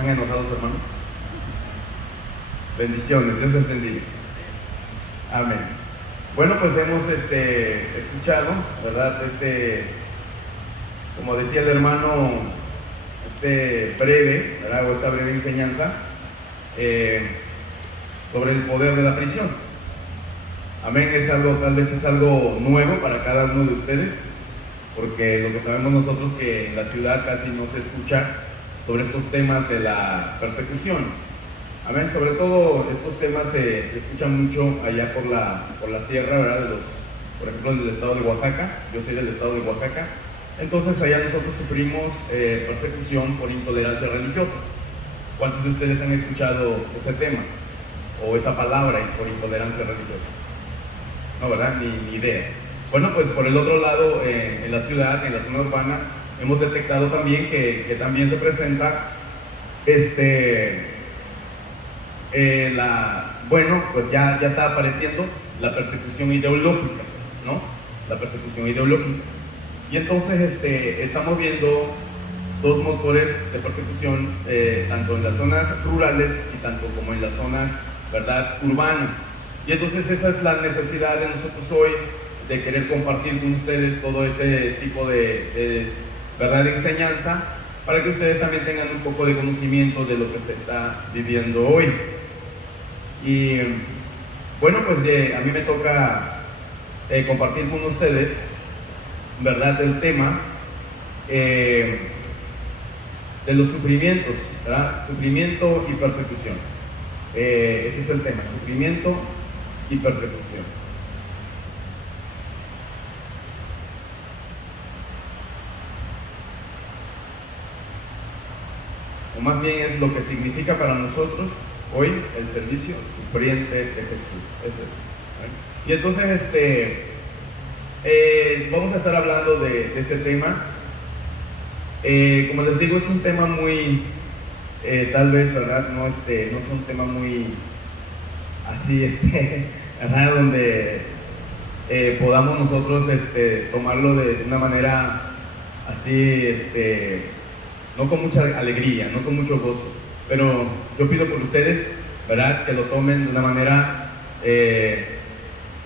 ¿Están enojados, hermanos? Bendiciones, Dios les bendiga. Amén. Bueno, pues hemos escuchado, ¿verdad? Como decía el hermano, breve, ¿verdad? O esta breve enseñanza sobre el poder de la prisión. Amén, tal vez es algo nuevo para cada uno de ustedes, porque lo que sabemos nosotros que en la ciudad casi no se escucha sobre estos temas de la persecución. Amén, sobre todo estos temas se escuchan mucho allá por la sierra, ¿verdad? Por ejemplo, en el estado de Oaxaca. Yo soy del estado de Oaxaca. Entonces allá nosotros sufrimos persecución por intolerancia religiosa. ¿Cuántos de ustedes han escuchado ese tema o esa palabra por intolerancia religiosa? No, ¿verdad? Ni idea. Bueno, pues por el otro lado, en la ciudad, en la zona urbana, hemos detectado también que también se presenta pues ya está apareciendo la persecución ideológica, ¿no? La persecución ideológica. Y entonces estamos viendo dos motores de persecución, tanto en las zonas rurales y tanto como en las zonas, ¿verdad?, urbanas. Y entonces esa es la necesidad de nosotros hoy, de querer compartir con ustedes todo este tipo ¿verdad?, de enseñanza, para que ustedes también tengan un poco de conocimiento de lo que se está viviendo hoy. Y bueno, pues a mí me toca compartir con ustedes, ¿verdad?, el tema de los sufrimientos, ¿verdad? Sufrimiento y persecución. Ese es el tema, sufrimiento y persecución. O más bien es lo que significa para nosotros hoy el servicio sufriente de Jesús. Ese es. Y entonces vamos a estar hablando de este tema. Como les digo, es un tema muy, tal vez, ¿verdad? No es un tema muy así, ¿verdad? Donde podamos nosotros tomarlo de una manera así, no con mucha alegría, no con mucho gozo, pero yo pido por ustedes, ¿verdad?, que lo tomen de una manera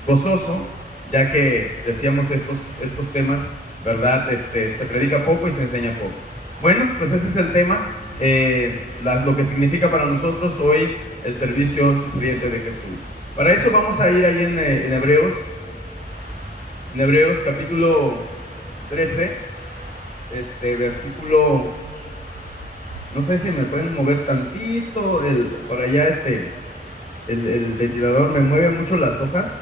gozoso, ya que decíamos estos temas, ¿verdad?, se predica poco y se enseña poco. Bueno, pues ese es el tema, lo que significa para nosotros hoy el servicio sufriente de Jesús. Para eso vamos a ir ahí en Hebreos capítulo 13, versículo, no sé si me pueden mover tantito, por allá el ventilador me mueve mucho las hojas,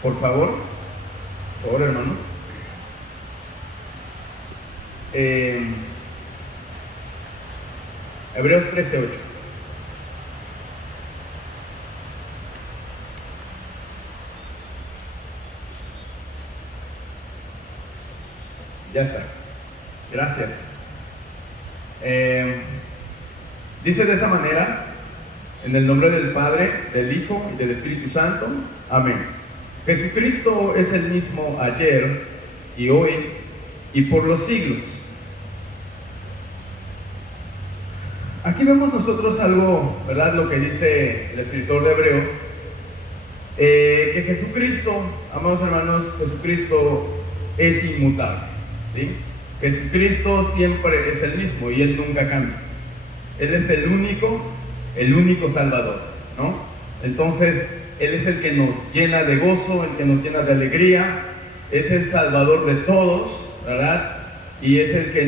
por favor, hermanos. Hebreos 13:8. Ya está. Gracias. Dice de esa manera, en el nombre del Padre, del Hijo y del Espíritu Santo. Amén. Jesucristo es el mismo ayer y hoy y por los siglos. Aquí vemos nosotros algo, ¿verdad?, lo que dice el escritor de Hebreos, que Jesucristo, amados hermanos, Jesucristo es inmutable, ¿sí? Jesucristo siempre es el mismo y Él nunca cambia. Él es el único Salvador, ¿no? Entonces, Él es el que nos llena de gozo, el que nos llena de alegría, es el Salvador de todos, ¿verdad? Y es el que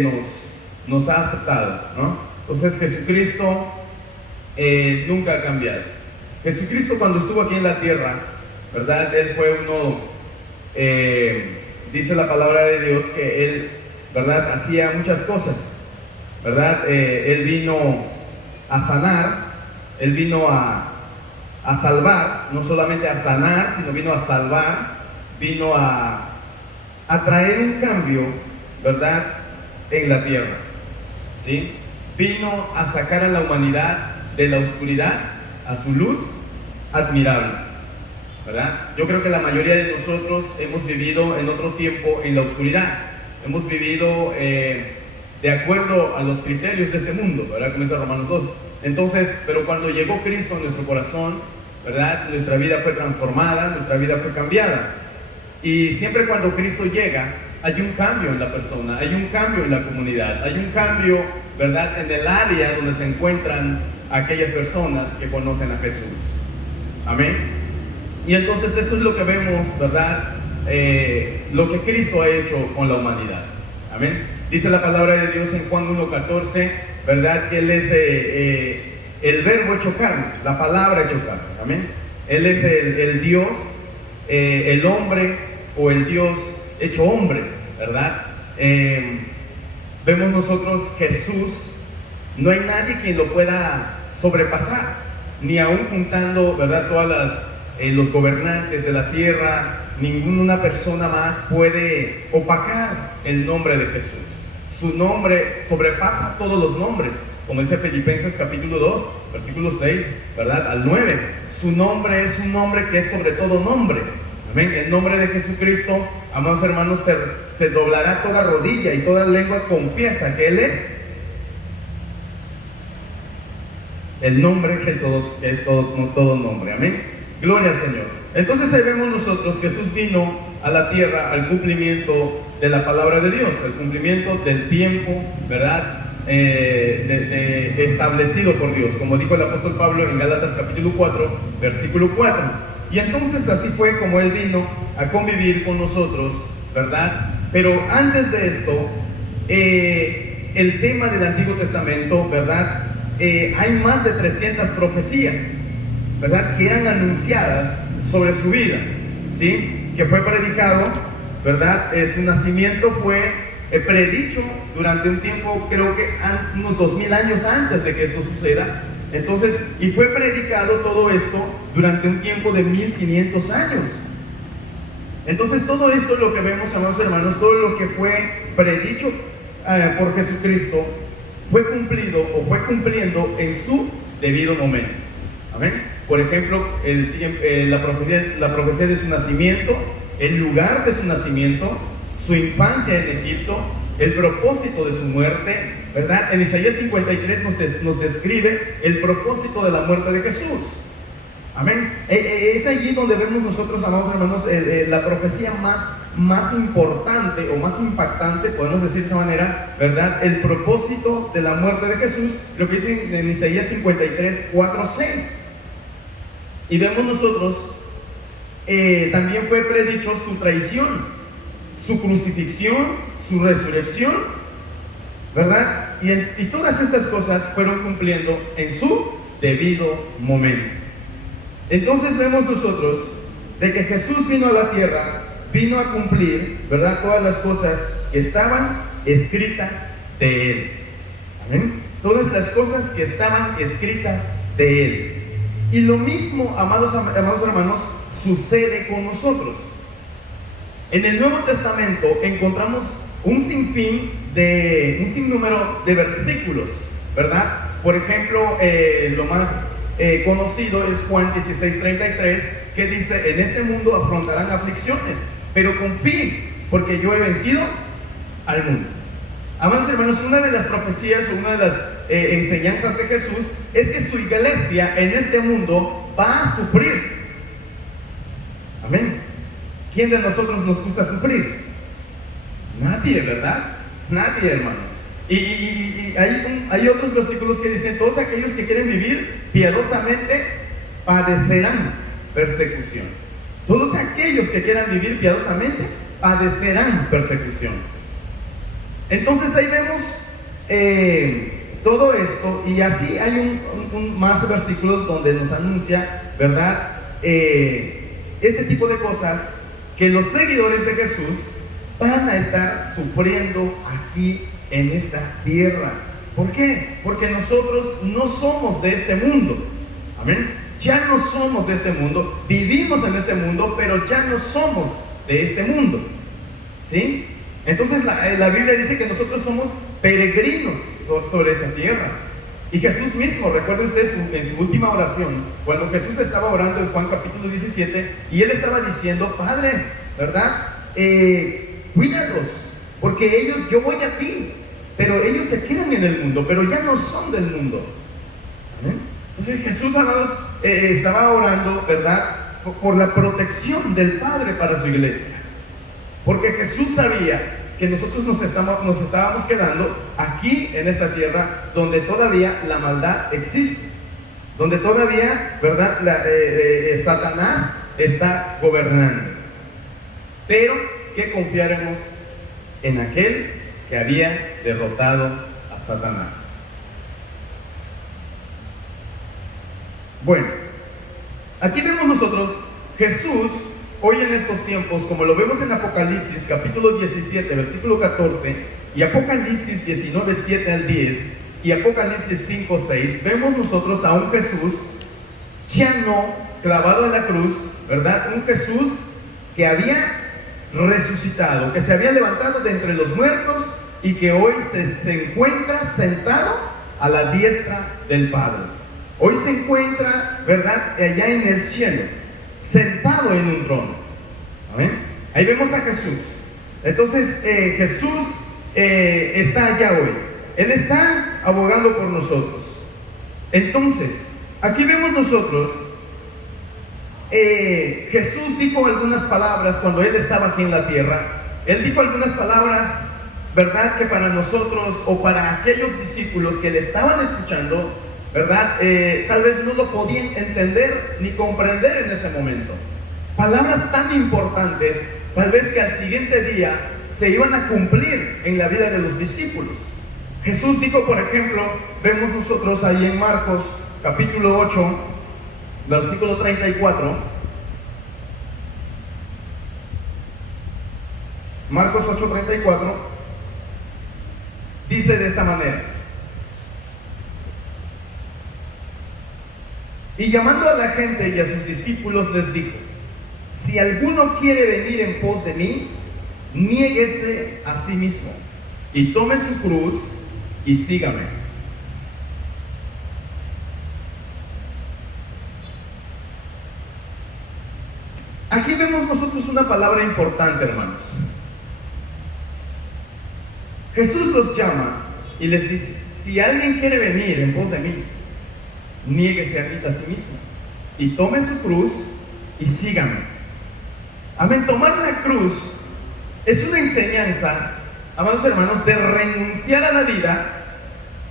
nos ha aceptado, ¿no? Entonces Jesucristo nunca ha cambiado. Jesucristo, cuando estuvo aquí en la tierra, ¿verdad?, Él fue uno, dice la palabra de Dios que Él, ¿verdad?, hacía muchas cosas, ¿verdad? Él vino a sanar, Él vino a salvar, no solamente a sanar, sino vino a salvar, vino a traer un cambio, ¿verdad?, en la tierra, ¿sí? Vino a sacar a la humanidad de la oscuridad a su luz admirable, ¿verdad? Yo creo que la mayoría de nosotros hemos vivido en otro tiempo en la oscuridad, hemos vivido de acuerdo a los criterios de este mundo, ¿verdad? Como dice Romanos 2. Entonces, pero cuando llegó Cristo en nuestro corazón, ¿verdad? Nuestra vida fue transformada, nuestra vida fue cambiada. Y siempre cuando Cristo llega, hay un cambio en la persona, hay un cambio en la comunidad, hay un cambio, ¿verdad?, en el área donde se encuentran aquellas personas que conocen a Jesús. Amén. Y entonces eso es lo que vemos, ¿verdad? Lo que Cristo ha hecho con la humanidad. Amén. Dice la palabra de Dios en Juan 1:14, ¿verdad?, que Él es el verbo hecho carne, la palabra hecho carne. Amén. Él es el Dios, el hombre o el Dios hecho hombre, ¿verdad? Vemos nosotros Jesús, no hay nadie quien lo pueda sobrepasar, ni aún juntando, ¿verdad?, todas los gobernantes de la tierra, ninguna persona más puede opacar el nombre de Jesús. Su nombre sobrepasa todos los nombres, como dice Filipenses capítulo 2, versículo 6, ¿verdad?, al 9. Su nombre es un nombre que es sobre todo nombre. Amén. El nombre de Jesucristo, amados hermanos, se doblará toda rodilla y toda lengua confiesa que Él es el nombre que es todo nombre. Amén. Gloria al Señor. Entonces ahí vemos nosotros, Jesús vino a la tierra al cumplimiento de la palabra de Dios, el cumplimiento del tiempo, ¿verdad?, establecido por Dios, como dijo el apóstol Pablo en Gálatas capítulo 4, versículo 4. Y entonces así fue como Él vino a convivir con nosotros, ¿verdad? Pero antes de esto, el tema del Antiguo Testamento, ¿verdad? Hay más de 300 profecías, ¿verdad?, que eran anunciadas sobre su vida, ¿sí? Que fue predicado, ¿verdad? Su nacimiento fue predicho durante un tiempo, creo que unos 2000 años antes de que esto suceda. Entonces, y fue predicado todo esto durante un tiempo de 1500 años. Entonces, todo esto, lo que vemos, amados hermanos, todo lo que fue predicho por Jesucristo, fue cumplido o fue cumpliendo en su debido momento. Amén. Por ejemplo, la profecía de su nacimiento, el lugar de su nacimiento, su infancia en Egipto, el propósito de su muerte, ¿verdad? En Isaías 53 nos describe el propósito de la muerte de Jesús. Amén. Es allí donde vemos nosotros, amados hermanos, la profecía más importante o más impactante, podemos decir de esa manera, ¿verdad? El propósito de la muerte de Jesús, lo que dice en Isaías 53, 4, 6. Y vemos nosotros, también fue predicho su traición, su crucifixión, su resurrección, ¿verdad? Y todas estas cosas fueron cumpliendo en su debido momento. Entonces vemos nosotros de que Jesús vino a la tierra, vino a cumplir, ¿verdad?, todas las cosas que estaban escritas de Él. ¿Amén? Todas las cosas que estaban escritas de Él. Y lo mismo, amados hermanos, sucede con nosotros. En el Nuevo Testamento encontramos un sinnúmero de versículos, ¿verdad? Por ejemplo, lo más conocido es Juan 16:33, que dice: en este mundo afrontarán aflicciones, pero confíen, porque yo he vencido al mundo. Amados hermanos, una de las profecías o una de las enseñanzas de Jesús es que su iglesia en este mundo va a sufrir. Amén. ¿Quién de nosotros nos gusta sufrir? Nadie, ¿verdad? Nadie, hermanos. Y hay otros versículos que dicen: todos aquellos que quieren vivir piadosamente padecerán persecución. Todos aquellos que quieran vivir piadosamente padecerán persecución. Entonces ahí vemos todo esto, y así hay más versículos donde nos anuncia, ¿verdad?, este tipo de cosas que los seguidores de Jesús van a estar sufriendo aquí en esta tierra. ¿Por qué? Porque nosotros no somos de este mundo. Amén. Ya no somos de este mundo, vivimos en este mundo, pero ya no somos de este mundo. ¿Sí? Entonces la Biblia dice que nosotros somos peregrinos sobre esa tierra. Y Jesús mismo, recuerden ustedes en su última oración, cuando Jesús estaba orando en Juan capítulo 17, y Él estaba diciendo: Padre, ¿verdad?, cuídalos, porque yo voy a ti, pero ellos se quedan en el mundo, pero ya no son del mundo. ¿Amén? Entonces Jesús, amados, estaba orando, ¿verdad?, por la protección del Padre para su iglesia, porque Jesús sabía que nosotros nos estábamos quedando aquí en esta tierra donde todavía la maldad existe, donde todavía, ¿verdad?, Satanás está gobernando, pero que confiáramos en aquel que había derrotado a Satanás. Bueno, aquí vemos nosotros Jesús hoy en estos tiempos, como lo vemos en Apocalipsis capítulo 17 versículo 14 y Apocalipsis 19 7 al 10 y Apocalipsis 5 6, vemos nosotros a un Jesús ya no clavado en la cruz, ¿verdad? Un Jesús que había resucitado, que se había levantado de entre los muertos y que hoy se encuentra sentado a la diestra del Padre. Hoy se encuentra, ¿verdad?, allá en el cielo, sentado en un trono. ¿Amén? Ahí vemos a Jesús. Entonces Jesús está allá hoy. Él está abogando por nosotros. Entonces, aquí vemos nosotros, Jesús dijo algunas palabras cuando Él estaba aquí en la tierra. Él dijo algunas palabras, ¿verdad?, que para nosotros o para aquellos discípulos que le estaban escuchando, ¿verdad?, tal vez no lo podían entender ni comprender en ese momento. Palabras tan importantes, tal vez que al siguiente día se iban a cumplir en la vida de los discípulos. Jesús dijo, por ejemplo, vemos nosotros ahí en Marcos capítulo 8, versículo 34. Marcos 8:34 dice de esta manera: y llamando a la gente y a sus discípulos les dijo: si alguno quiere venir en pos de mí, niéguese a sí mismo y tome su cruz y sígame. Aquí vemos nosotros una palabra importante, hermanos. Jesús los llama y les dice: si alguien quiere venir en pos de mí, niéguese a sí mismo y tome su cruz y sígame. Amén. Tomar la cruz es una enseñanza, amados hermanos, de renunciar a la vida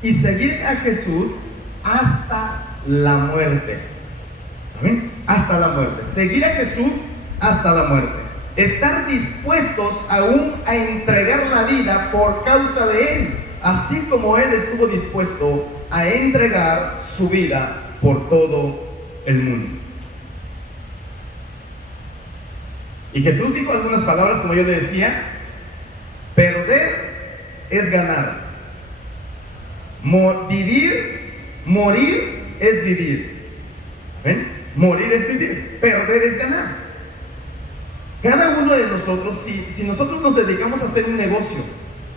y seguir a Jesús hasta la muerte. Amén. Hasta la muerte. Seguir a Jesús hasta la muerte. Estar dispuestos aún a entregar la vida por causa de Él, así como Él estuvo dispuesto a entregar su vida por todo el mundo. Y Jesús dijo algunas palabras, como yo le decía: perder es ganar. Morir es vivir. ¿Ven? Morir es vivir, perder es ganar. Cada uno de nosotros, si nosotros nos dedicamos a hacer un negocio,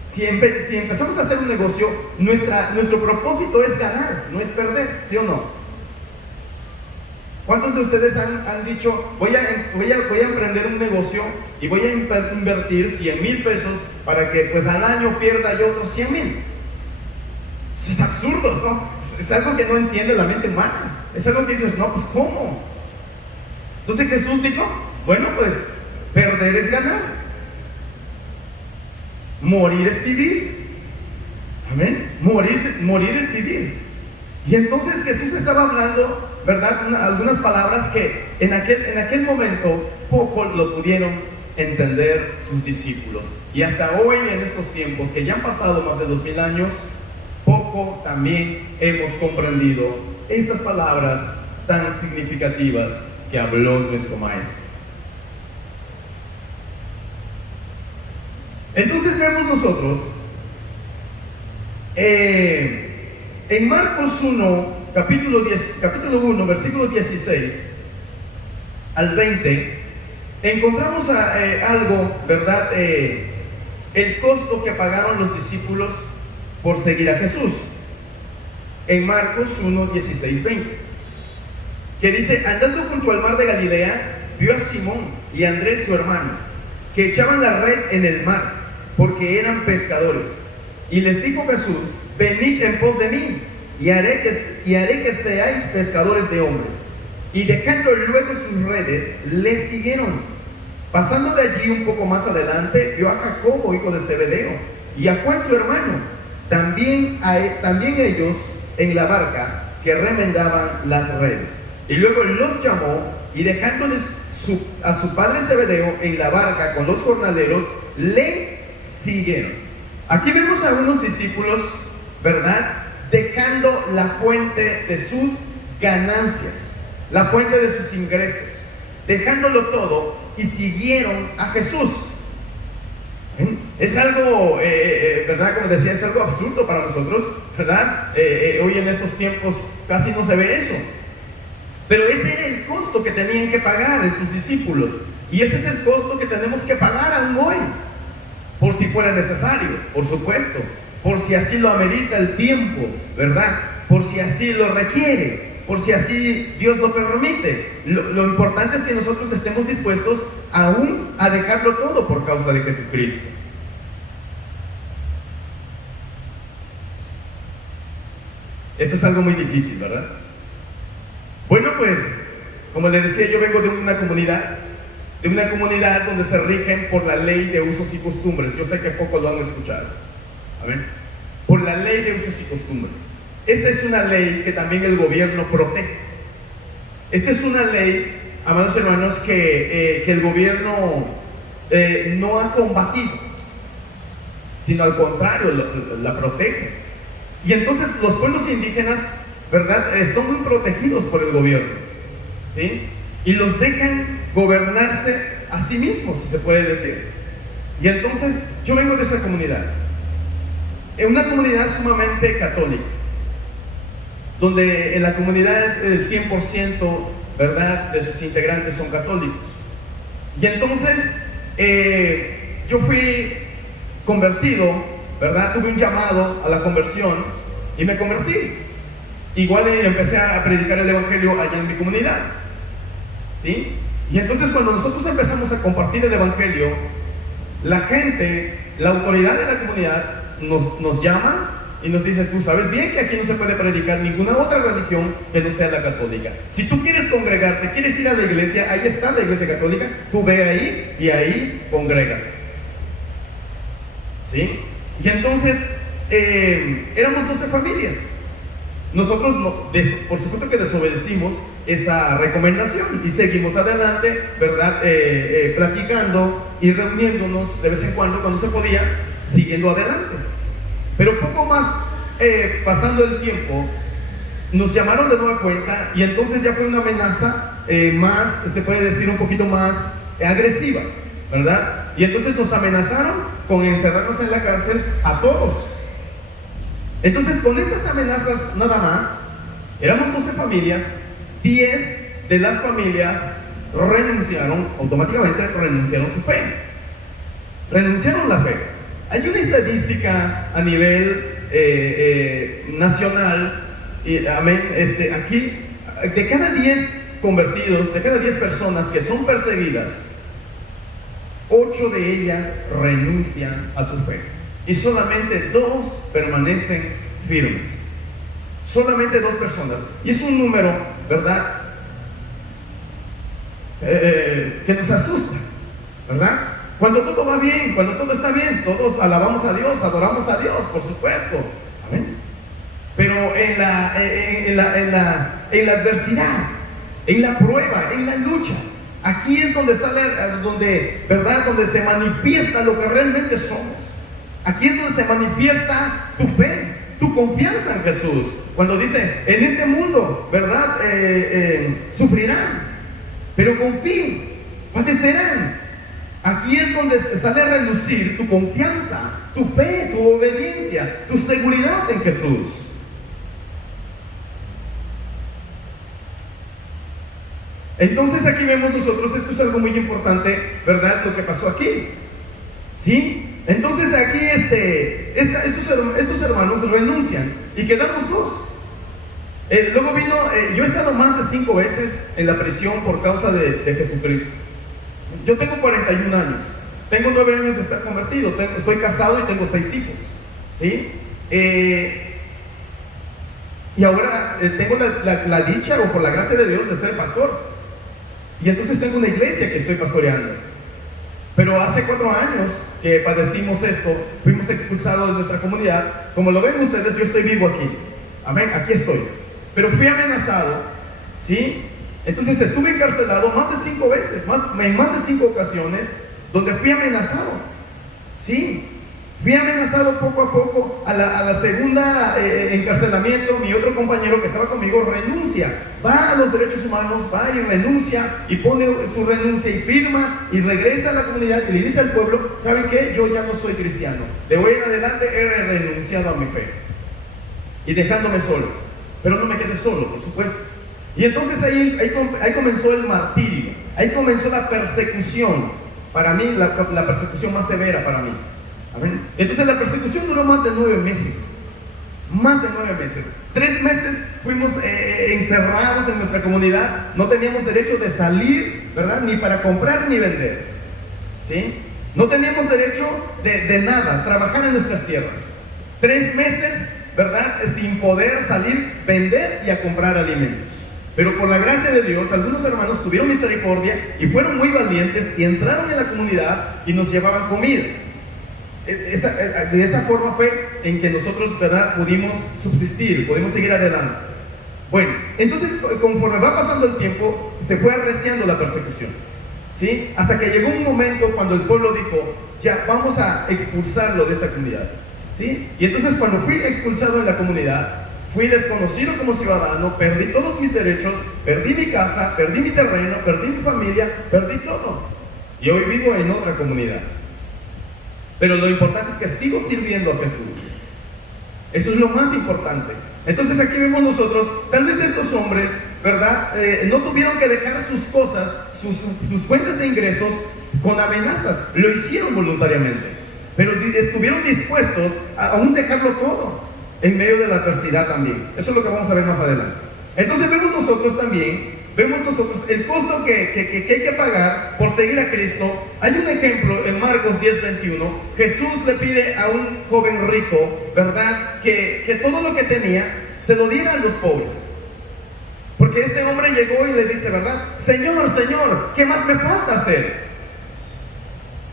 si empezamos a hacer un negocio, nuestro propósito es ganar, no es perder, ¿sí o no? ¿Cuántos de ustedes han dicho: voy a emprender un negocio y voy a invertir 100,000 pesos para que pues al año pierda yo otros 100,000? Es absurdo, ¿no? Es algo que no entiende la mente humana. Es algo que dices: no, pues ¿cómo? Entonces Jesús dijo: bueno, pues perder es ganar, morir es vivir. Amén. Morir es vivir. Y entonces Jesús estaba hablando, ¿verdad?, algunas palabras que en aquel momento poco lo pudieron entender sus discípulos. Y hasta hoy, en estos tiempos que ya han pasado más de 2000 años, poco también hemos comprendido estas palabras tan significativas que habló nuestro Maestro. Entonces vemos nosotros en Marcos 1, capítulo 1, versículo 16 al 20, encontramos algo, ¿verdad? El costo que pagaron los discípulos por seguir a Jesús. En Marcos 1, 16, 20, que dice: andando junto al mar de Galilea, vio a Simón y a Andrés su hermano, que echaban la red en el mar, porque eran pescadores. Y les dijo Jesús: venid en pos de mí, y haré que seáis pescadores de hombres. Y dejando luego sus redes, le siguieron. Pasando de allí un poco más adelante, vio a Jacobo, hijo de Zebedeo, y a Juan su hermano, también ellos en la barca, que remendaban las redes. Y luego los llamó, y dejándoles a su padre Zebedeo en la barca con los jornaleros, le siguieron. Aquí vemos a unos discípulos, ¿verdad?, dejando la fuente de sus ganancias, la fuente de sus ingresos, dejándolo todo, y siguieron a Jesús. Es algo, ¿verdad? Como decía, es algo absurdo para nosotros, ¿verdad? Hoy en estos tiempos casi no se ve eso. Pero ese era el costo que tenían que pagar estos discípulos. Y ese es el costo que tenemos que pagar aún hoy. Por si fuera necesario, por supuesto. Por si así lo amerita el tiempo, ¿verdad? Por si así lo requiere. Por si así Dios lo permite. Lo importante es que nosotros estemos dispuestos aún a dejarlo todo por causa de Jesucristo. Esto es algo muy difícil, ¿verdad? Bueno, pues, como les decía, yo vengo de una comunidad donde se rigen por la ley de usos y costumbres. Yo sé que pocos lo han escuchado. A ver, por la ley de usos y costumbres. Esta es una ley que también el gobierno protege. Esta es una ley, amados hermanos, que el gobierno no ha combatido, sino al contrario, la protege. Y entonces los pueblos indígenas, ¿verdad?, son muy protegidos por el gobierno, ¿sí? Y los dejan gobernarse a sí mismos, si se puede decir. Y entonces yo vengo de esa comunidad, en una comunidad sumamente católica, donde en la comunidad el 100%, ¿verdad?, de sus integrantes son católicos. Y entonces yo fui convertido, ¿verdad? Tuve un llamado a la conversión y me convertí. Igual empecé a predicar el evangelio allá en mi comunidad, ¿sí? Y entonces cuando nosotros empezamos a compartir el evangelio, la gente, la autoridad de la comunidad nos llama y nos dice: tú sabes bien que aquí no se puede predicar ninguna otra religión que no sea la católica. Si tú quieres congregarte, quieres ir a la iglesia, ahí está la iglesia católica, tú ve ahí y ahí congrégate, ¿sí? Y entonces éramos 12 familias. Nosotros, por supuesto que desobedecimos esa recomendación y seguimos adelante, ¿verdad? Platicando y reuniéndonos de vez en cuando se podía, siguiendo adelante. Pero poco más pasando el tiempo, nos llamaron de nueva cuenta y entonces ya fue una amenaza más, se puede decir, un poquito más agresiva, ¿verdad? Y entonces nos amenazaron con encerrarnos en la cárcel a todos. Entonces, con estas amenazas nada más, éramos 12 familias, 10 de las familias automáticamente renunciaron su fe, renunciaron la fe. Hay una estadística a nivel nacional, amén, aquí, de cada 10 convertidos, de cada 10 personas que son perseguidas, 8 de ellas renuncian a su fe. Y solamente 2 permanecen firmes. Solamente 2 personas. Y es un número, ¿verdad?, que nos asusta, ¿verdad? Cuando todo va bien, cuando todo está bien, todos alabamos a Dios, adoramos a Dios, por supuesto. Amén. Pero en la adversidad, en la prueba, en la lucha, aquí es donde sale, ¿verdad?, donde se manifiesta lo que realmente somos. Aquí es donde se manifiesta tu fe, tu confianza en Jesús. Cuando dice: en este mundo, ¿verdad?, sufrirán, pero confíen, padecerán. Aquí es donde sale a relucir tu confianza, tu fe, tu obediencia, tu seguridad en Jesús. Entonces aquí vemos nosotros, esto es algo muy importante, ¿verdad?, lo que pasó aquí, ¿sí? Entonces aquí estos hermanos renuncian y quedamos 2. Luego vino, yo he estado más de 5 veces en la prisión por causa de Jesucristo. Yo tengo 41 años, tengo 9 años de estar convertido, estoy casado y tengo 6 hijos, ¿sí? Y ahora tengo la dicha, o por la gracia de Dios, de ser pastor. Y entonces tengo una iglesia que estoy pastoreando. Pero hace 4 años que padecimos esto, fuimos expulsados de nuestra comunidad. Como lo ven ustedes, yo estoy vivo aquí. Amén, aquí estoy. Pero fui amenazado, ¿sí? Entonces estuve encarcelado más de 5 veces, en más de 5 ocasiones, donde fui amenazado, ¿sí? Fui amenazado poco a poco. A la segunda encarcelamiento, mi otro compañero que estaba conmigo renuncia, va a los derechos humanos, va y renuncia, y pone su renuncia y firma, y regresa a la comunidad y le dice al pueblo: ¿saben qué? Yo ya no soy cristiano, de hoy en adelante he renunciado a mi fe, y dejándome solo. Pero no me quedé solo, por supuesto. Y entonces ahí comenzó el martirio, ahí comenzó la persecución, para mí la persecución más severa para mí. Amén. Entonces la persecución duró más de 9 meses. Más de 9 meses. 3 meses fuimos encerrados en nuestra comunidad. No teníamos derecho de salir, ¿verdad? Ni para comprar ni vender, ¿sí? No teníamos derecho de nada, trabajar en nuestras tierras. 3 meses, ¿verdad? Sin poder salir, vender y a comprar alimentos. Pero por la gracia de Dios, algunos hermanos tuvieron misericordia y fueron muy valientes y entraron en la comunidad y nos llevaban comida. De esa forma fue en que nosotros, ¿verdad?, pudimos subsistir, pudimos seguir adelante. Bueno, entonces conforme va pasando el tiempo, se fue arreciando la persecución, ¿sí? Hasta que llegó un momento cuando el pueblo dijo: ya, vamos a expulsarlo de esta comunidad, ¿sí? Y entonces cuando fui expulsado de la comunidad, fui desconocido como ciudadano, perdí todos mis derechos, perdí mi casa, perdí mi terreno, perdí mi familia, perdí todo. Y hoy vivo en otra comunidad. Pero lo importante es que sigo sirviendo a Jesús. Eso es lo más importante. Entonces aquí vemos nosotros, tal vez estos hombres, ¿verdad? No tuvieron que dejar sus cosas, sus fuentes de ingresos con amenazas. Lo hicieron voluntariamente. Pero estuvieron dispuestos a aún dejarlo todo en medio de la adversidad también. Eso es lo que vamos a ver más adelante. Entonces vemos nosotros el costo que hay que pagar por seguir a Cristo. Hay un ejemplo en Marcos 10:21. Jesús le pide a un joven rico, ¿verdad?, que todo lo que tenía se lo diera a los pobres. Porque este hombre llegó y le dice, ¿verdad? Señor, ¿qué más me falta hacer?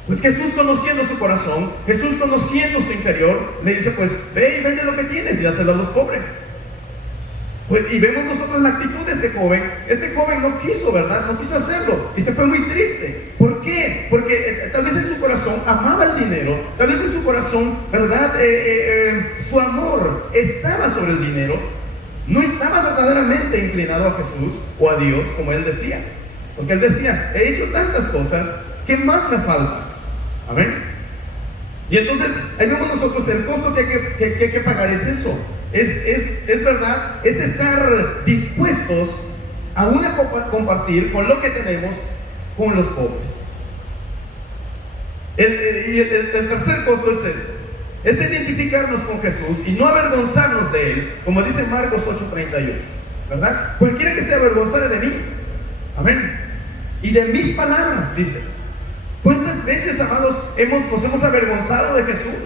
Pues Jesús, conociendo su corazón, Jesús conociendo su interior, le dice: pues ve y vende lo que tienes y dáselo a los pobres. Pues, y vemos nosotros la actitud de este joven. Este joven no quiso, ¿verdad? No quiso hacerlo y se fue muy triste. ¿Por qué? Porque tal vez en su corazón amaba el dinero. Tal vez en su corazón, ¿verdad? Su amor estaba sobre el dinero. No estaba verdaderamente inclinado a Jesús o a Dios, como él decía. Porque él decía: he hecho tantas cosas, ¿qué más me falta? Amén. Y entonces ahí vemos nosotros el costo que hay que pagar. Es eso. Es verdad, es estar dispuestos aún a compartir con lo que tenemos con los pobres. El tercer costo es esto: es identificarnos con Jesús y no avergonzarnos de Él, como dice Marcos 8:38, ¿verdad? Cualquiera que se avergonzare de mí, amén, y de mis palabras, dice. ¿Cuántas veces, amados, nos hemos avergonzado de Jesús?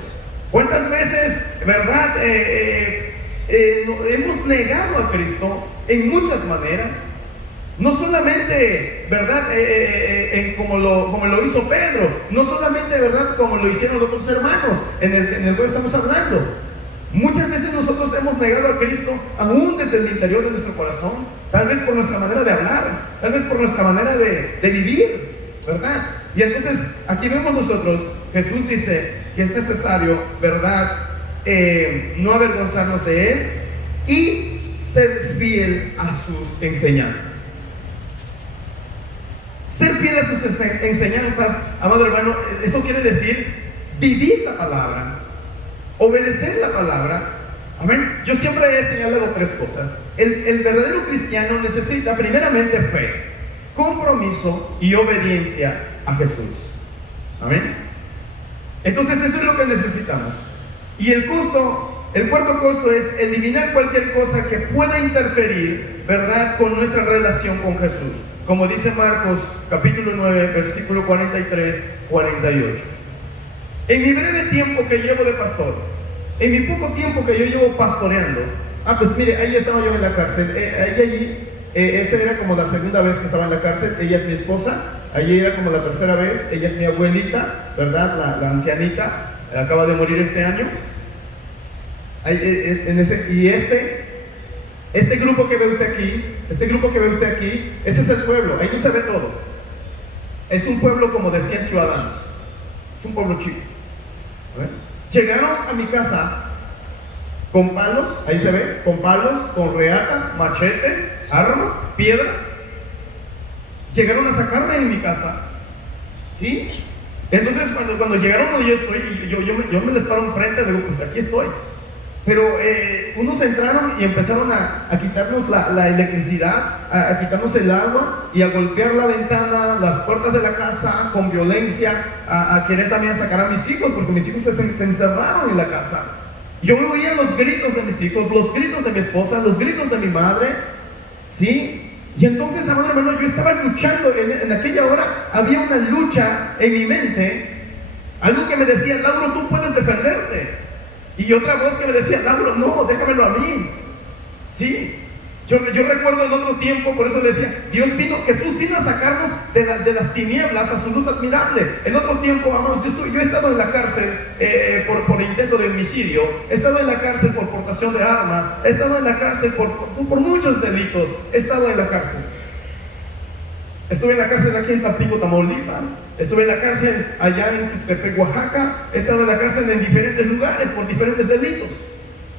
¿Cuántas veces, verdad, hemos negado a Cristo en muchas maneras? No solamente, ¿verdad?, como lo hizo Pedro, no solamente, ¿verdad?, como lo hicieron los otros hermanos en el cual estamos hablando. Muchas veces nosotros hemos negado a Cristo aún desde el interior de nuestro corazón, tal vez por nuestra manera de hablar, tal vez por nuestra manera de vivir, ¿verdad? Y entonces aquí vemos nosotros, Jesús dice que es necesario, ¿verdad?, no avergonzarnos de Él y ser fiel a sus enseñanzas. Ser fiel a sus enseñanzas, amado hermano, eso quiere decir vivir la palabra, obedecer la palabra. Amén. Yo siempre he señalado 3 cosas. El verdadero cristiano necesita primeramente fe, compromiso y obediencia a Jesús. Amén. Entonces eso es lo que necesitamos. Y el cuarto costo es eliminar cualquier cosa que pueda interferir, ¿verdad?, con nuestra relación con Jesús, como dice Marcos capítulo 9 versículo 43-48. En mi breve tiempo que llevo de pastor, en mi poco tiempo que yo llevo pastoreando, pues mire, ahí estaba yo en la cárcel, esa era como la segunda vez que estaba en la cárcel, ella es mi esposa, allí era como la tercera vez, ella es mi abuelita, ¿verdad? La ancianita, acaba de morir este año. Y este grupo que ve usted aquí, ese es el pueblo, ahí no se ve todo. Es un pueblo como de 100 ciudadanos, es un pueblo chico. Llegaron a mi casa con palos, ahí se ve, con palos, con reatas, machetes, armas, piedras. Llegaron a sacarme de mi casa, ¿sí? Entonces cuando llegaron donde yo estoy, yo me les paro enfrente, digo, pues aquí estoy. Pero unos entraron y empezaron a quitarnos la electricidad, a quitarnos el agua y a golpear la ventana, las puertas de la casa con violencia, a querer también sacar a mis hijos, porque mis hijos se encerraron en la casa. Yo oía los gritos de mis hijos, los gritos de mi esposa, los gritos de mi madre, ¿sí? Y entonces, amado hermano, yo estaba luchando, en aquella hora había una lucha en mi mente, algo que me decía, Lauro, tú puedes defenderte. Y otra voz que me decía, Lauro, no, déjamelo a mí. Sí, yo recuerdo en otro tiempo, por eso decía, Jesús vino a sacarnos de las tinieblas a su luz admirable. En otro tiempo, vamos, yo he estado en la cárcel por intento de homicidio, he estado en la cárcel por portación de arma, he estado en la cárcel por muchos delitos, he estado en la cárcel. Estuve en la cárcel aquí en Tampico, Tamaulipas. Estuve en la cárcel allá en Tuxtepec, Oaxaca. He estado en la cárcel en diferentes lugares por diferentes delitos.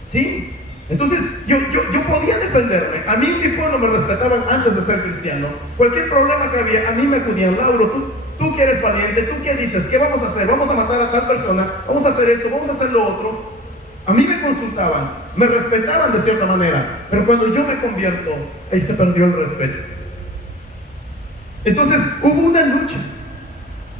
¿Sí? Entonces yo podía defenderme. A mí en mi pueblo me respetaban antes de ser cristiano. Cualquier problema que había, a mí me acudían. Lauro, tú que eres valiente, ¿tú qué dices? ¿Qué vamos a hacer? ¿Vamos a matar a tal persona? ¿Vamos a hacer esto? ¿Vamos a hacer lo otro? A mí me consultaban, me respetaban de cierta manera. Pero cuando yo me convierto, ahí se perdió el respeto. Entonces hubo una lucha.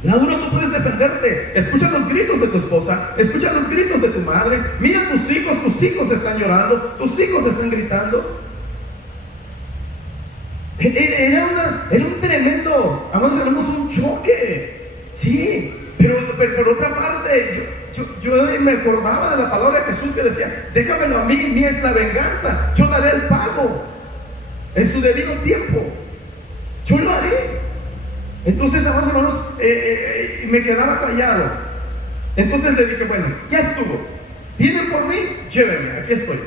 Lauro, tú puedes defenderte. Escucha los gritos de tu esposa, escucha los gritos de tu madre. Mira tus hijos están llorando, tus hijos están gritando. Era un tremendo, amados hermanos, un choque. Sí, pero por otra parte, yo me acordaba de la palabra de Jesús que decía, déjamelo a mí, mía es la venganza, yo daré el pago en su debido tiempo. Yo lo haré. Entonces, amados hermanos, me quedaba callado. Entonces le dije, bueno, ya estuvo. Vienen por mí, llévenme, aquí estoy.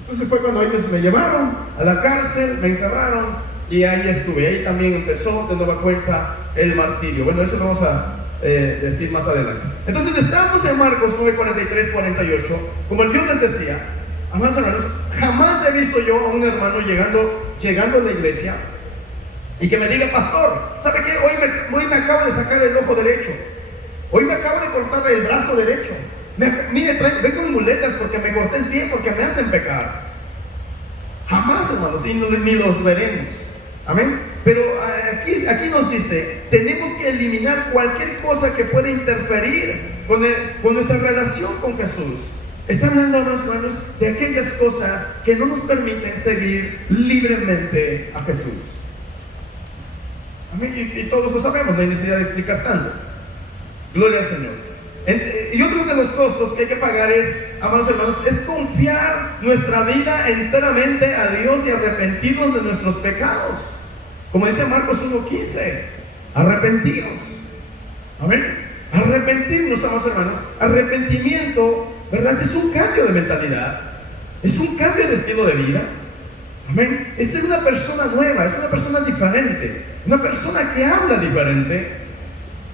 Entonces fue cuando ellos me llevaron a la cárcel, me encerraron y ahí estuve. Ahí también empezó de nueva cuenta el martirio. Bueno, eso lo vamos a decir más adelante. Entonces estamos en Marcos 9:43-48. Como el Dios les decía, amados hermanos, jamás he visto yo a un hermano llegando a la iglesia y que me diga, pastor, ¿sabe qué? Hoy me acabo de sacar el ojo derecho. Hoy me acabo de cortar el brazo derecho. Mire, vengo en muletas porque me corté el pie porque me hacen pecar. Jamás, hermanos, y ni los veremos. Amén. Pero aquí nos dice, tenemos que eliminar cualquier cosa que pueda interferir con nuestra relación con Jesús. Está hablando, hermanos, de aquellas cosas que no nos permiten seguir libremente a Jesús. Amén. Y todos lo sabemos, no hay necesidad de explicar tanto. Gloria al Señor. Y otros de los costos que hay que pagar es, amados hermanos, es confiar nuestra vida enteramente a Dios y arrepentirnos de nuestros pecados. Como dice Marcos 1:15, arrepentidos. Amén. Arrepentirnos, amados hermanos. Arrepentimiento, ¿verdad? Es un cambio de mentalidad, es un cambio de estilo de vida. Amén. Es ser una persona nueva, es una persona diferente, una persona que habla diferente.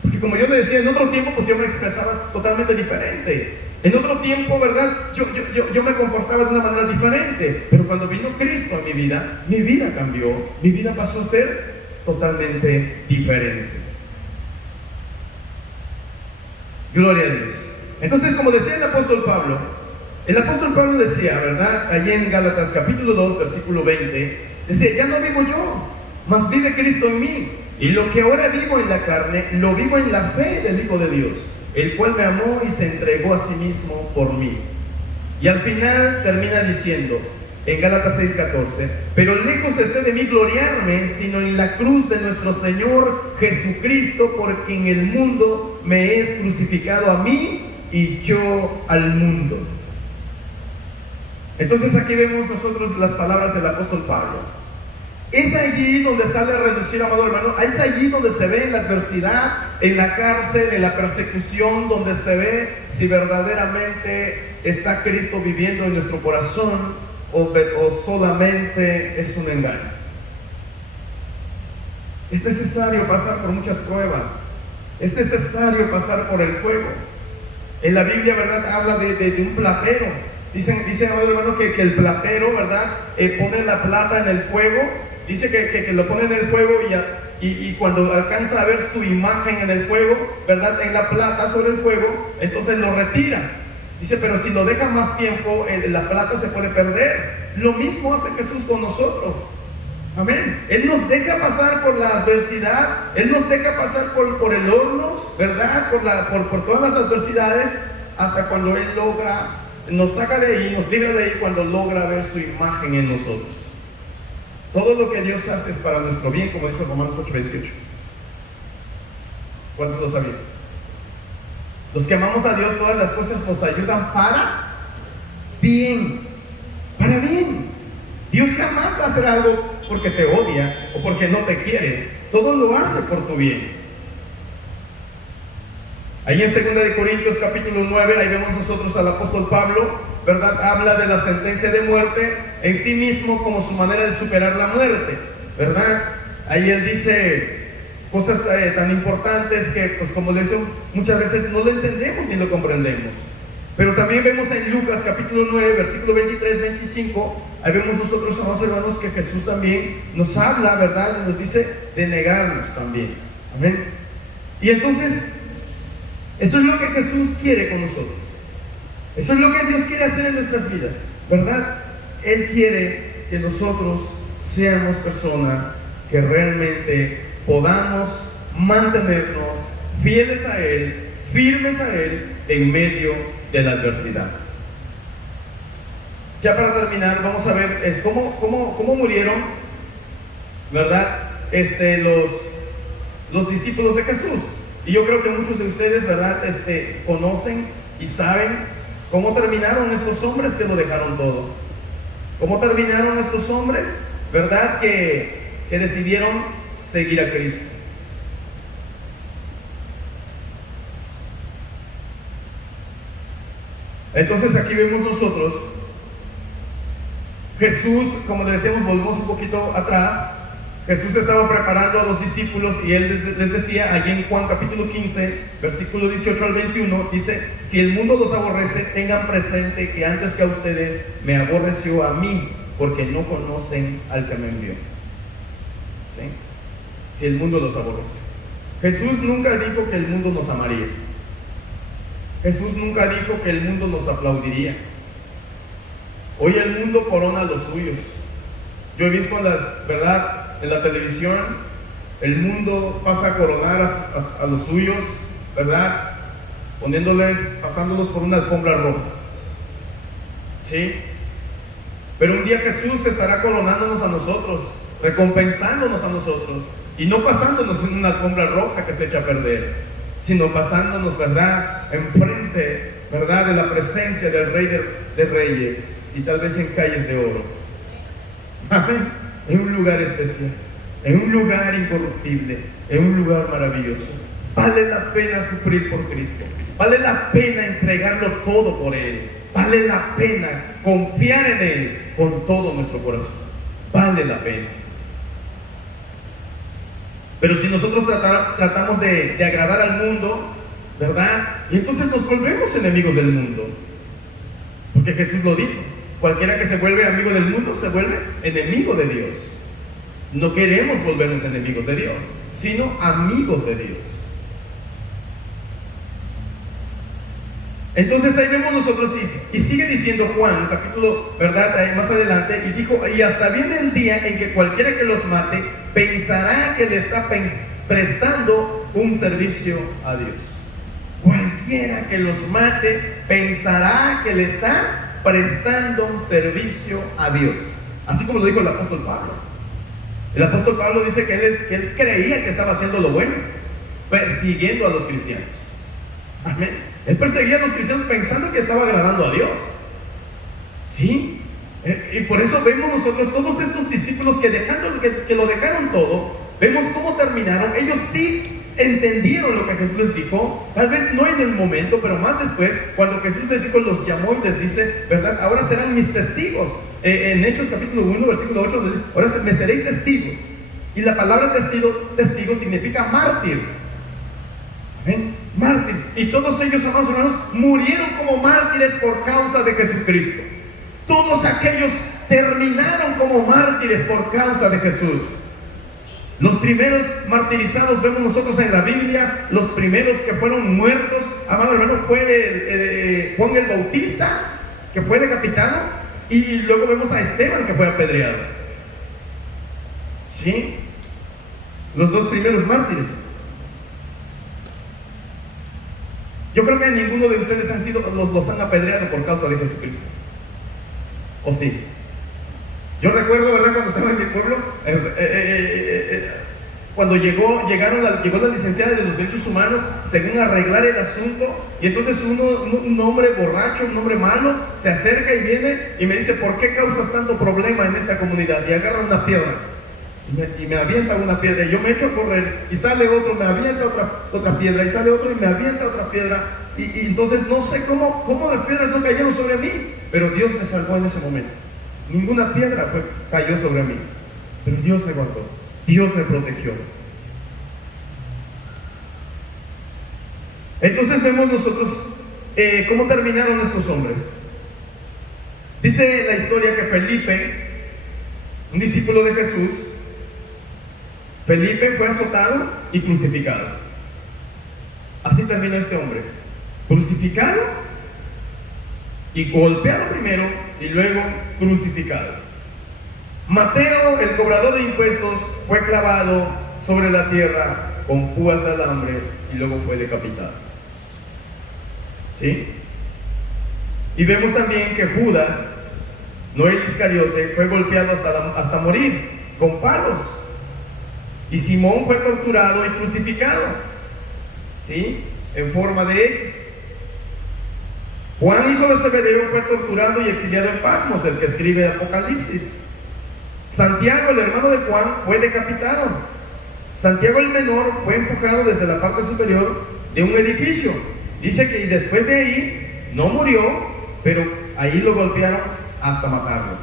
Porque como yo le decía, en otro tiempo pues yo me expresaba totalmente diferente. En otro tiempo, ¿verdad? Yo me comportaba de una manera diferente. Pero cuando vino Cristo a mi vida cambió. Mi vida pasó a ser totalmente diferente. Gloria a Dios. Entonces, como decía el apóstol Pablo decía, ¿verdad? Allí en Gálatas capítulo 2, versículo 20, decía, ya no vivo yo, mas vive Cristo en mí. Y lo que ahora vivo en la carne, lo vivo en la fe del Hijo de Dios, el cual me amó y se entregó a sí mismo por mí. Y al final termina diciendo, en Gálatas 6:14, pero lejos esté de mí gloriarme, sino en la cruz de nuestro Señor Jesucristo, porque en el mundo me es crucificado a mí y yo al mundo. Entonces aquí vemos nosotros las palabras del apóstol Pablo. Es allí donde sale a relucir, amado hermano, es allí donde se ve en la adversidad, en la cárcel, en la persecución, donde se ve si verdaderamente está Cristo viviendo en nuestro corazón o solamente es un engaño. Es necesario pasar por muchas pruebas, es necesario pasar por el fuego. En la Biblia, ¿verdad?, habla de un platero. Dice amado hermano, que el platero, ¿verdad?, pone la plata en el fuego. Dice que lo pone en el fuego y cuando alcanza a ver su imagen en el fuego, ¿verdad?, en la plata sobre el fuego, entonces lo retira. Dice, pero si lo deja más tiempo, la plata se puede perder. Lo mismo hace Jesús con nosotros. Amén. Él nos deja pasar por la adversidad, Él nos deja pasar por el horno, ¿verdad?, por todas las adversidades, hasta cuando Él nos saca de ahí, nos libra de ahí, cuando logra ver su imagen en nosotros. Todo lo que Dios hace es para nuestro bien, como dice Romanos 8:28. ¿Cuántos lo sabían? Los que amamos a Dios, todas las cosas nos ayudan para bien. Para bien. Dios jamás va a hacer algo porque te odia o porque no te quiere. Todo lo hace por tu bien. Ahí en 2 de Corintios capítulo 9, ahí vemos nosotros al apóstol Pablo, ¿verdad? Habla de la sentencia de muerte en sí mismo como su manera de superar la muerte, ¿verdad? Ahí él dice cosas tan importantes que, pues como les digo, muchas veces no lo entendemos ni lo comprendemos. Pero también vemos en Lucas capítulo 9, versículo 23-25, ahí vemos nosotros, amados hermanos, que Jesús también nos habla, ¿verdad? Y nos dice de negarnos también. Amén. Y entonces, eso es lo que Jesús quiere con nosotros. Eso es lo que Dios quiere hacer en nuestras vidas, ¿verdad? Él quiere que nosotros seamos personas que realmente podamos mantenernos fieles a Él, firmes a Él, en medio de la adversidad. Ya para terminar, vamos a ver cómo murieron, ¿verdad?, los discípulos de Jesús. Y yo creo que muchos de ustedes, ¿verdad?, conocen y saben cómo terminaron estos hombres que lo dejaron todo. Cómo terminaron estos hombres, ¿verdad?, que decidieron seguir a Cristo. Entonces aquí vemos nosotros, Jesús, como le decíamos, volvemos un poquito atrás. Jesús estaba preparando a los discípulos y Él les decía, allí en Juan capítulo 15, versículo 18 al 21, dice, si el mundo los aborrece, tengan presente que antes que a ustedes me aborreció a mí, porque no conocen al que me envió. ¿Sí? Si el mundo los aborrece. Jesús nunca dijo que el mundo nos amaría. Jesús nunca dijo que el mundo nos aplaudiría. Hoy el mundo corona a los suyos. Yo he visto ¿verdad?, en la televisión, el mundo pasa a coronar a los suyos, ¿verdad?, pasándolos por una alfombra roja. ¿Sí? Pero un día Jesús estará coronándonos a nosotros, recompensándonos a nosotros, y no pasándonos en una alfombra roja que se echa a perder, sino pasándonos, ¿verdad?, enfrente, ¿verdad?, de la presencia del Rey de Reyes, y tal vez en calles de oro. Amén. En un lugar especial, en un lugar incorruptible, en un lugar maravilloso. Vale la pena sufrir por Cristo, vale la pena entregarlo todo por Él, vale la pena confiar en Él con todo nuestro corazón, vale la pena. Pero si nosotros tratamos de agradar al mundo, ¿verdad?, y entonces nos volvemos enemigos del mundo, porque Jesús lo dijo. Cualquiera que se vuelve amigo del mundo se vuelve enemigo de Dios. No queremos volvernos enemigos de Dios, sino amigos de Dios. Entonces ahí vemos nosotros, y sigue diciendo Juan, capítulo, ¿verdad?, ahí más adelante, y dijo, y hasta viene el día en que cualquiera que los mate pensará que le está prestando un servicio a Dios. Cualquiera que los mate pensará que le está prestando un servicio a Dios, así como lo dijo el apóstol Pablo. El apóstol Pablo dice que él creía que estaba haciendo lo bueno, persiguiendo a los cristianos. Amén. Él perseguía a los cristianos pensando que estaba agradando a Dios. Sí, Y por eso vemos nosotros todos estos discípulos que lo dejaron todo, vemos cómo terminaron. Ellos sí entendieron lo que Jesús les dijo, tal vez no en el momento, pero más después, cuando Jesús les dijo, los llamó y les dice, ¿verdad? Ahora serán mis testigos. En Hechos capítulo 1, versículo 8, les dice, ahora me seréis testigos. Y la palabra testigo significa mártir. ¿Ven? Mártir. Y todos ellos, amados hermanos, murieron como mártires por causa de Jesucristo. Todos aquellos terminaron como mártires por causa de Jesús. Los primeros martirizados vemos nosotros en la Biblia, los primeros que fueron muertos, amado hermano, fue Juan el Bautista, que fue decapitado, y luego vemos a Esteban, que fue apedreado. ¿Sí? Los dos primeros mártires. Yo creo que ninguno de ustedes los han apedreado por causa de Jesucristo. ¿O sí? Yo recuerdo, ¿verdad? Cuando estaba en mi pueblo, cuando llegó la licenciada de los derechos humanos, según arreglar el asunto, y entonces un hombre borracho, un hombre malo, se acerca y viene y me dice, ¿por qué causas tanto problema en esta comunidad? Y agarra una piedra y me avienta una piedra, y yo me echo a correr, y sale otro, me avienta otra piedra, y sale otro y me avienta otra piedra, y entonces no sé cómo las piedras no cayeron sobre mí, pero Dios me salvó en ese momento. Ninguna piedra cayó sobre mí, pero Dios me guardó, Dios me protegió. Entonces vemos nosotros cómo terminaron estos hombres. Dice la historia que Felipe, un discípulo de Jesús, Felipe fue azotado y crucificado. Así terminó este hombre, crucificado y golpeado primero y luego crucificado. Mateo, el cobrador de impuestos, fue clavado sobre la tierra con púas de alambre y luego fue decapitado. ¿Sí? Y vemos también que Judas, no el Iscariote, fue golpeado hasta morir con palos. Y Simón fue torturado y crucificado, ¿sí? En forma de X. Juan, hijo de Zebedeo, fue torturado y exiliado en Patmos, el que escribe Apocalipsis. Santiago, el hermano de Juan, fue decapitado. Santiago el menor fue empujado desde la parte superior de un edificio. Dice que después de ahí no murió, pero ahí lo golpearon hasta matarlo.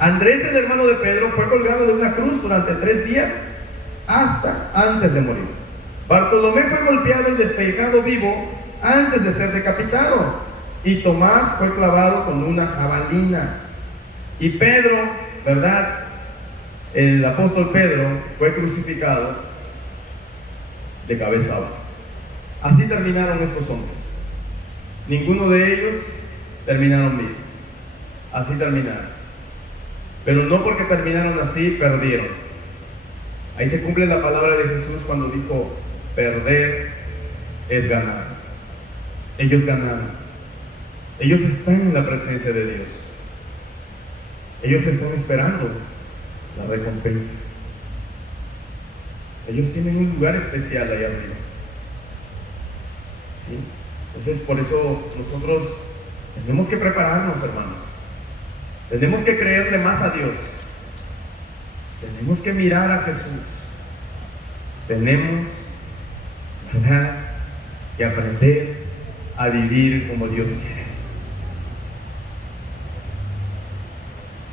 Andrés, el hermano de Pedro, fue colgado de una cruz durante 3 días hasta antes de morir. Bartolomé fue golpeado y despellejado vivo antes de ser decapitado. Y Tomás fue clavado con una jabalina. Y Pedro, ¿verdad? El apóstol Pedro fue crucificado de cabeza abajo. Así terminaron estos hombres. Ninguno de ellos terminaron bien. Así terminaron. Pero no porque terminaron así, perdieron. Ahí se cumple la palabra de Jesús cuando dijo, perder es ganar. Ellos ganaron. Ellos están en la presencia de Dios. Ellos están esperando la recompensa. Ellos tienen un lugar especial ahí arriba. ¿Sí? Entonces, por eso nosotros tenemos que prepararnos, hermanos. Tenemos que creerle más a Dios. Tenemos que mirar a Jesús. Tenemos, ¿verdad?, que aprender a vivir como Dios quiere.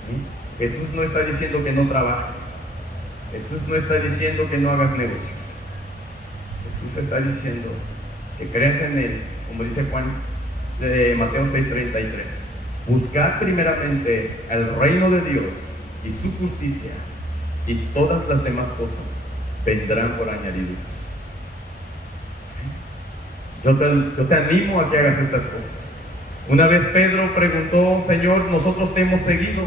¿Sí? Jesús no está diciendo que no trabajes. Jesús no está diciendo que no hagas negocios. Jesús está diciendo que creas en Él, como dice Mateo 6:33. Buscad primeramente el reino de Dios y su justicia, y todas las demás cosas vendrán por añadiduras. Yo te animo a que hagas estas cosas. Una vez Pedro preguntó, Señor, nosotros te hemos seguido,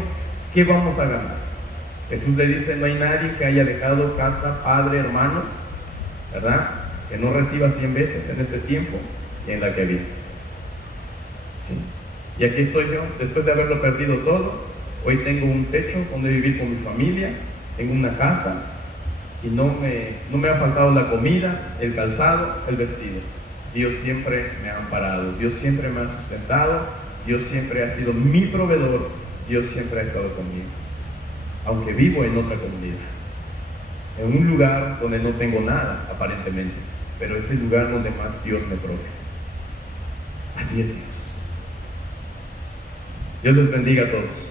¿qué vamos a ganar? Jesús le dice, no hay nadie que haya dejado casa, padre, hermanos, ¿verdad?, que no reciba 100 veces en este tiempo y en la que vive. ¿Sí? Y aquí estoy yo, después de haberlo perdido todo. Hoy tengo un techo donde vivir con mi familia, tengo una casa, y no me ha faltado la comida, el calzado, el vestido. Dios siempre me ha amparado, Dios siempre me ha sustentado, Dios siempre ha sido mi proveedor, Dios siempre ha estado conmigo, aunque vivo en otra comunidad, en un lugar donde no tengo nada, aparentemente, pero es el lugar donde más Dios me provee. Así es Dios. Dios les bendiga a todos.